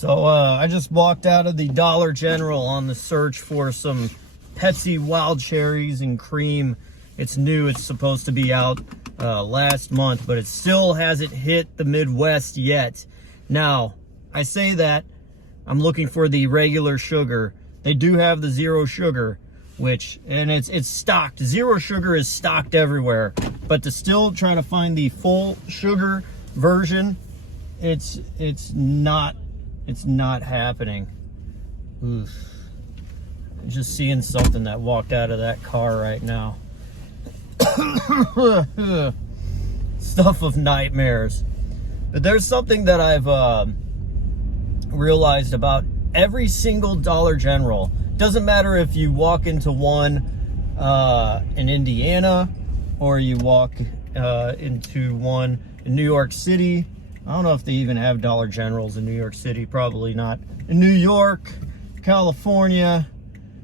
So I just walked out of the Dollar General on the search for some Pepsi Wild Cherries and cream. It's new. It's supposed to be out last month, but it still hasn't hit the Midwest yet. Now, I say that I'm looking for the regular sugar. They do have the zero sugar, and it's stocked. Zero sugar is stocked everywhere, but to still try to find the full sugar version, it's not happening. Oof. Just seeing something that walked out of that car right now. Stuff of nightmares. But there's something that I've realized about every single Dollar General. Doesn't matter if you walk into one in Indiana or you walk into one in New York City. I don't know if they even have Dollar Generals in New York City. Probably not. In New York, California,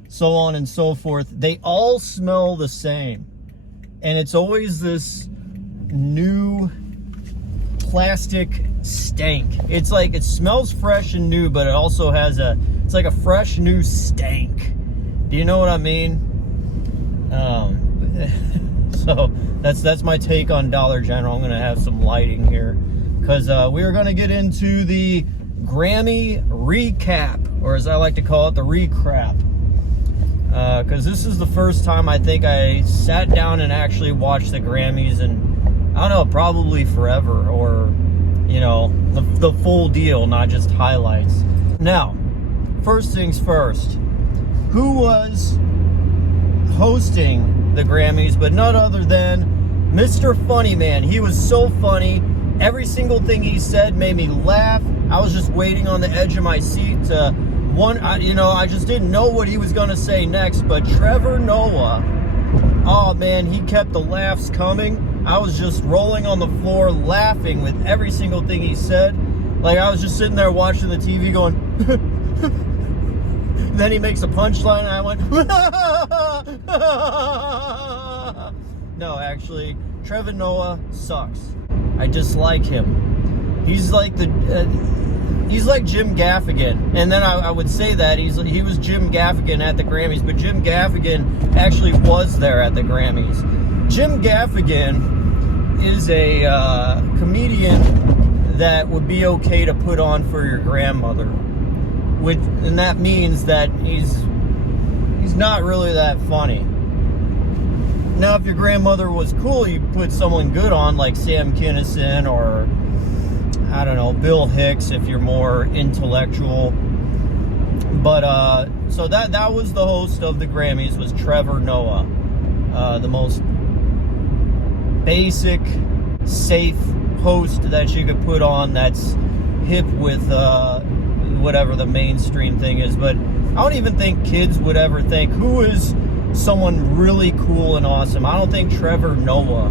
so on and so forth. They all smell the same. And it's always this new plastic stank. It's like it smells fresh and new, but it also has it's like a fresh new stank. Do you know what I mean? So that's my take on Dollar General. I'm gonna have some lighting here because we are gonna get into the Grammy recap, or as I like to call it, the ReCRAP. Because this is the first time I think I sat down and actually watched the Grammys, and I don't know, probably forever, or you know, the full deal, not just highlights. Now, first things first, who was hosting the Grammys but none other than Mr. Funny Man. He was so funny. Every single thing he said made me laugh. I was just waiting on the edge of my seat to I just didn't know what he was going to say next, but Trevor Noah, oh man, he kept the laughs coming. I was just rolling on the floor laughing with every single thing he said. Like, I was just sitting there watching the TV going, then he makes a punchline and I went, no, actually, Trevor Noah sucks. I dislike him. He's like he's like Jim Gaffigan, and then I would say that he was Jim Gaffigan at the Grammys, but Jim Gaffigan actually was there at the Grammys. Jim Gaffigan is a comedian that would be okay to put on for your grandmother, and that means that he's not really that funny. Now, if your grandmother was cool, you put someone good on, like Sam Kinison or, I don't know, Bill Hicks, if you're more intellectual. But, so that was the host of the Grammys, was Trevor Noah. The most basic, safe host that you could put on that's hip with whatever the mainstream thing is. But I don't even think kids would ever think, who is someone really cool and awesome? I don't think Trevor Noah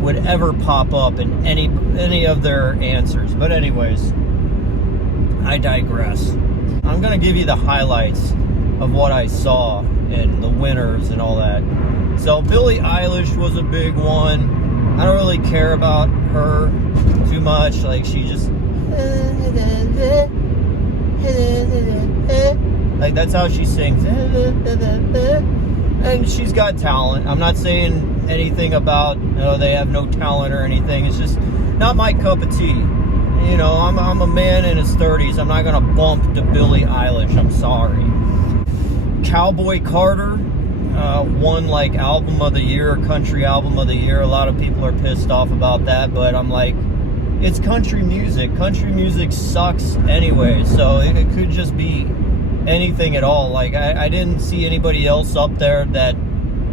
would ever pop up in any of their answers. But anyways, I digress. I'm gonna give you the highlights of what I saw and the winners and all that. So Billie Eilish was a big one. I don't really care about her too much. Like, she just like, that's how she sings. And she's got talent. I'm not saying anything about, they have no talent or anything. It's just not my cup of tea. You know, I'm a man in his 30s. I'm not gonna bump to Billie Eilish. I'm sorry. Cowboy Carter won like album of the year, country album of the year. A lot of people are pissed off about that, but I'm like, it's country music. Country music sucks anyway, so it could just be anything at all. Like, I didn't see anybody else up there that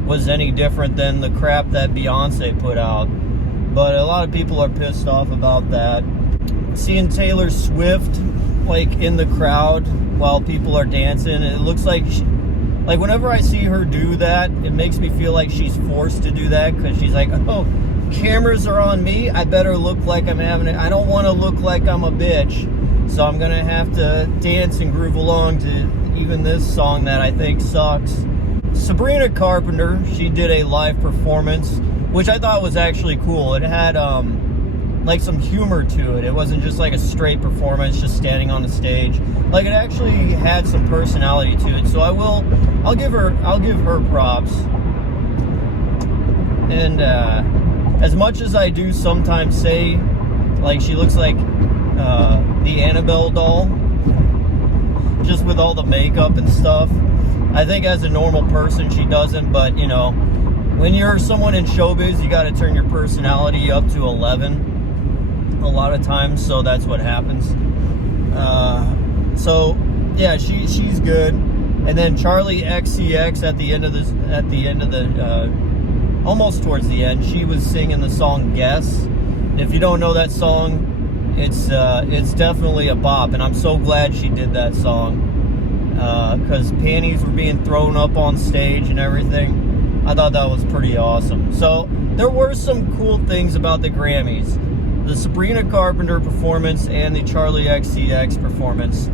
was any different than the crap that Beyonce put out. But a lot of people are pissed off about that. Seeing Taylor Swift, like, in the crowd while people are dancing, it looks like like, whenever I see her do that, it makes me feel like she's forced to do that, because she's like, oh, cameras are on me, I better look like I'm having it. I don't want to look like I'm a bitch, so I'm gonna have to dance and groove along to even this song that I think sucks. Sabrina Carpenter, she did a live performance, which I thought was actually cool. It had like some humor to it. It wasn't just like a straight performance, just standing on the stage. Like, it actually had some personality to it. So I'll give her props. And as much as I do sometimes say, like, she looks like the Annabelle doll, just with all the makeup and stuff, I think as a normal person she doesn't. But, you know, when you're someone in showbiz, you got to turn your personality up to 11 a lot of times, so that's what happens. So yeah, she's good. And then Charlie XCX at the end of the almost towards the end, she was singing the song Guess. If you don't know that song, it's definitely a bop, and I'm so glad she did that song, because panties were being thrown up on stage and everything. I thought that was pretty awesome. So there were some cool things about the Grammys. The Sabrina Carpenter performance and the Charlie XCX performance.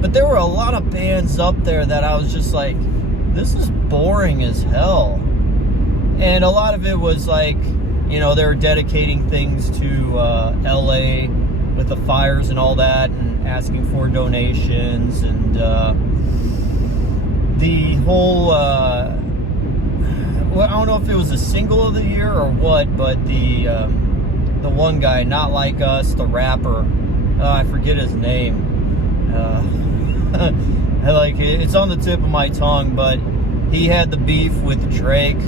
But there were a lot of bands up there that I was just like, this is boring as hell. And a lot of it was like, you know, they were dedicating things to LA with the fires and all that, and asking for donations, and the whole, well, I don't know if it was a single of the year or what, but the one guy, Not Like Us, the rapper, I forget his name. Like, it's on the tip of my tongue, but he had the beef with Drake.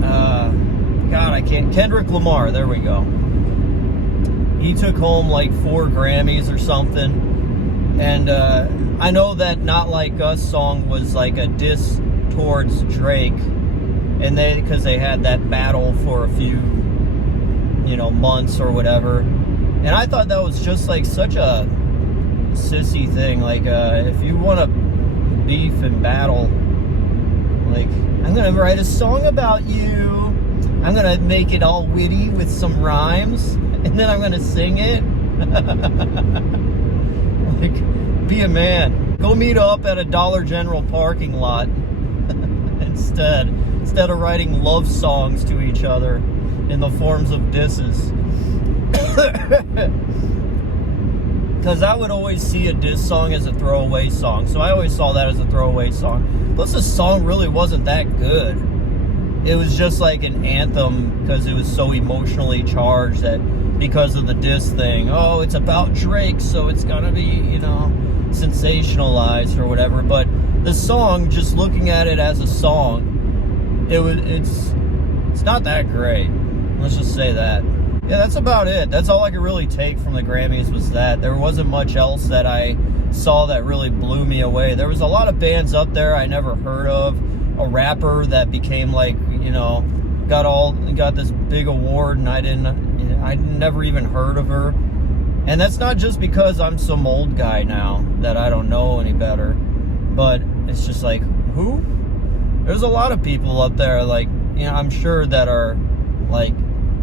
God, I can't. Kendrick Lamar, there we go. He took home like 4 Grammys or something. And I know that Not Like Us song was like a diss towards Drake. And because they had that battle for a few, you know, months or whatever. And I thought that was just like such a sissy thing. Like, if you want to beef and battle, like, I'm gonna write a song about you, I'm gonna make it all witty with some rhymes, and then I'm gonna sing it. Like, be a man. Go meet up at a Dollar General parking lot instead of writing love songs to each other in the forms of disses. Because I would always see a diss song as a throwaway song. So I always saw that as a throwaway song. Plus, the song really wasn't that good. It was just like an anthem because it was so emotionally charged, that because of the diss thing. Oh, it's about Drake, so it's gonna be, you know, sensationalized or whatever. But the song, just looking at it as a song, it's not that great. Let's just say that. Yeah, that's about it. That's all I could really take from the Grammys, was that. There wasn't much else that I saw that really blew me away. There was a lot of bands up there I never heard of. A rapper that became like, you know, got this big award, and I never even heard of her. And that's not just because I'm some old guy now that I don't know any better, but it's just like, who? There's a lot of people up there, like, you know, I'm sure that are like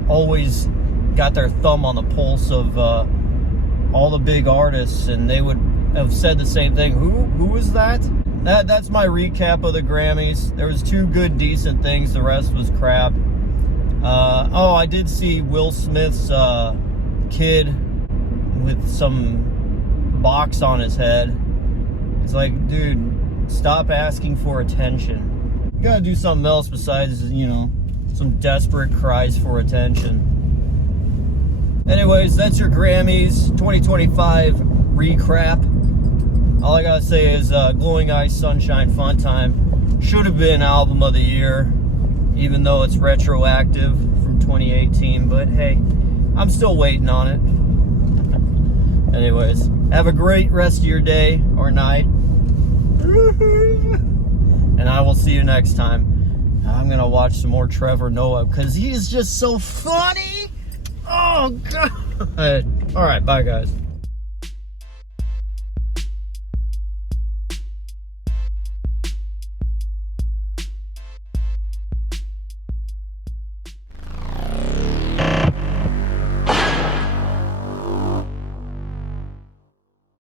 always got their thumb on the pulse of all the big artists, and they would have said the same thing. Who is that? That's my recap of the Grammys. There was 2 good, decent things. The rest was crap. Oh, I did see Will Smith's kid with some box on his head. It's like, dude, stop asking for attention. You gotta do something else besides, you know, some desperate cries for attention. Anyways, that's your Grammys 2025 ReCRAP. All I gotta say is Glowing Eyes Sunshine Fun Time should have been Album of the Year, even though it's retroactive from 2018. But hey, I'm still waiting on it. Anyways, have a great rest of your day or night. And I will see you next time. I'm going to watch some more Trevor Noah because he is just so funny. Oh, God. All right, bye, guys.